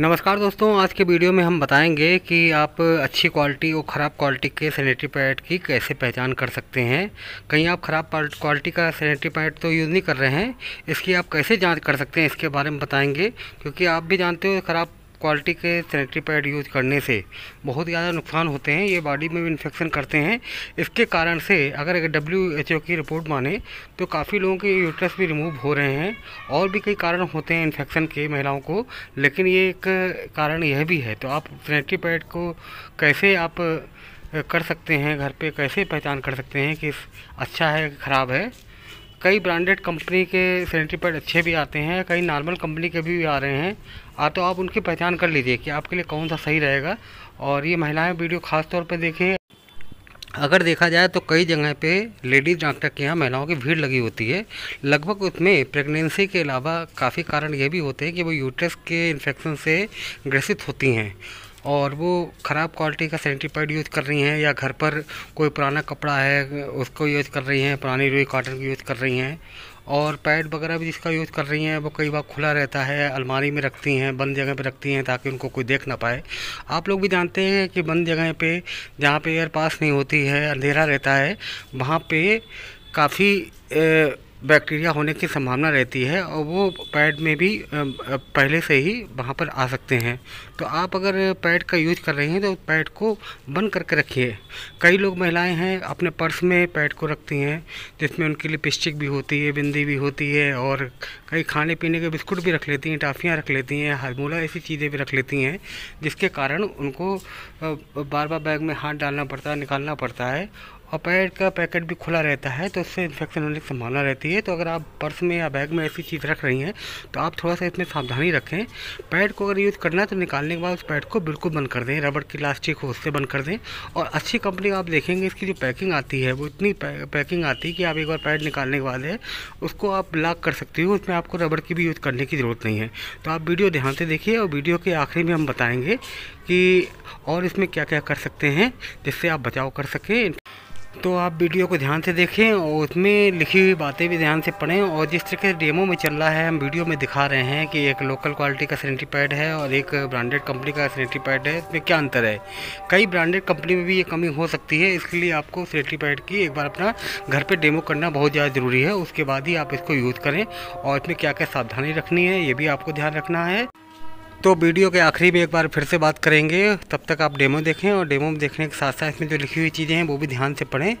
नमस्कार दोस्तों, आज के वीडियो में हम बताएंगे कि आप अच्छी क्वालिटी और ख़राब क्वालिटी के सैनिटरी पैड की कैसे पहचान कर सकते हैं। कहीं आप ख़राब क्वालिटी का सैनिटरी पैड तो यूज़ नहीं कर रहे हैं, इसकी आप कैसे जांच कर सकते हैं इसके बारे में बताएंगे। क्योंकि आप भी जानते हो ख़राब क्वालिटी के सैनिटरी पैड यूज़ करने से बहुत ज़्यादा नुकसान होते हैं, ये बॉडी में भी इन्फेक्शन करते हैं। इसके कारण से अगर WHO की रिपोर्ट माने तो काफ़ी लोगों के यूट्रस भी रिमूव हो रहे हैं और भी कई कारण होते हैं इन्फेक्शन के महिलाओं को, लेकिन ये एक कारण यह भी है। तो आप सैनिटरी पैड को कैसे आप कर सकते हैं, घर पे कैसे पहचान कर सकते हैं कि अच्छा है कि ख़राब है। कई ब्रांडेड कंपनी के सैनिटरी पैड अच्छे भी आते हैं, कई नॉर्मल कंपनी के भी आ रहे हैं। तो आप उनकी पहचान कर लीजिए कि आपके लिए कौन सा सही रहेगा। और ये महिलाएं वीडियो खास तौर पे देखें। अगर देखा जाए तो कई जगह पे लेडीज़ डॉक्टर के यहाँ महिलाओं की भीड़ लगी होती है। लगभग उसमें प्रेगनेंसी के अलावा काफ़ी कारण ये भी होते हैं कि वो यूट्रस के इन्फेक्शन से ग्रसित होती हैं और वो ख़राब क्वालिटी का सैनिटरी पैड यूज़ कर रही हैं, या घर पर कोई पुराना कपड़ा है उसको यूज़ कर रही हैं, पुरानी रुई कॉटन की यूज़ कर रही हैं। और पैड वगैरह भी जिसका यूज़ कर रही हैं वो कई बार खुला रहता है, अलमारी में रखती हैं, बंद जगह पे रखती हैं ताकि उनको कोई देख ना पाए। आप लोग भी जानते हैं कि बंद जगह पे जहाँ पे एयर पास नहीं होती है, अंधेरा रहता है, वहाँ पे काफ़ी बैक्टीरिया होने की संभावना रहती है और वो पैड में भी पहले से ही वहाँ पर आ सकते हैं। तो आप अगर पैड का यूज़ कर रहे हैं तो पैड को बंद करके रखिए। कई लोग महिलाएं हैं अपने पर्स में पैड को रखती हैं, जिसमें उनकी लिपस्टिक भी होती है, बिंदी भी होती है, और कई खाने पीने के बिस्कुट भी रख लेती हैं, टॉफ़ियाँ रख लेती हैं, हाजमोला ऐसी चीज़ें भी रख लेती हैं, जिसके कारण उनको बार बार बैग में हाथ डालना पड़ता है, निकालना पड़ता है। और पैड का पैकेट भी खुला रहता है तो उससे इन्फेक्शन होने की संभावना रहती है। तो अगर आप पर्स में या बैग में ऐसी चीज़ रख रही हैं तो आप थोड़ा सा इसमें सावधानी रखें। पैड को अगर यूज़ करना है तो निकालने के बाद उस पैड को बिल्कुल बंद कर दें, रबड़ की इलास्टिक हो उससे बंद कर दें। और अच्छी कंपनी आप देखेंगे इसकी जो पैकिंग आती है वो इतनी पैकिंग आती है कि आप एक बार पैड निकालने के बाद है उसको आप लॉक कर सकती हो, उसमें आपको रबड़ की भी यूज़ करने की ज़रूरत नहीं है। तो आप वीडियो ध्यान से देखिए और वीडियो के आखिरी में हम बताएँगे कि और इसमें क्या क्या कर सकते हैं जिससे आप बचाव कर सकें। तो आप वीडियो को ध्यान से देखें और उसमें लिखी हुई बातें भी ध्यान से पढ़ें। और जिस तरीके से डेमो में चल रहा है, हम वीडियो में दिखा रहे हैं कि एक लोकल क्वालिटी का सैनिटरी पैड है और एक ब्रांडेड कंपनी का सैनिटरी पैड है, इसमें क्या अंतर है। कई ब्रांडेड कंपनी में भी ये कमी हो सकती है, इसके लिए आपको सैनिटरी पैड की एक बार अपना घर पर डेमो करना बहुत ज़्यादा ज़रूरी है। उसके बाद ही आप इसको यूज़ करें और इसमें क्या क्या सावधानी रखनी है ये भी आपको ध्यान रखना है। तो वीडियो के आखिरी में एक बार फिर से बात करेंगे, तब तक आप डेमो देखें और डेमो में देखने के साथ साथ इसमें जो लिखी हुई चीज़ें हैं वो भी ध्यान से पढ़ें।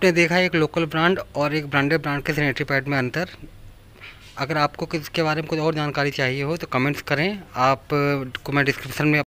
आपने देखा एक लोकल ब्रांड और एक ब्रांडेड ब्रांड के सैनिटरी पैड में अंतर। अगर आपको किसके बारे में कुछ और जानकारी चाहिए हो तो कमेंट्स करें, आप को मैं डिस्क्रिप्शन में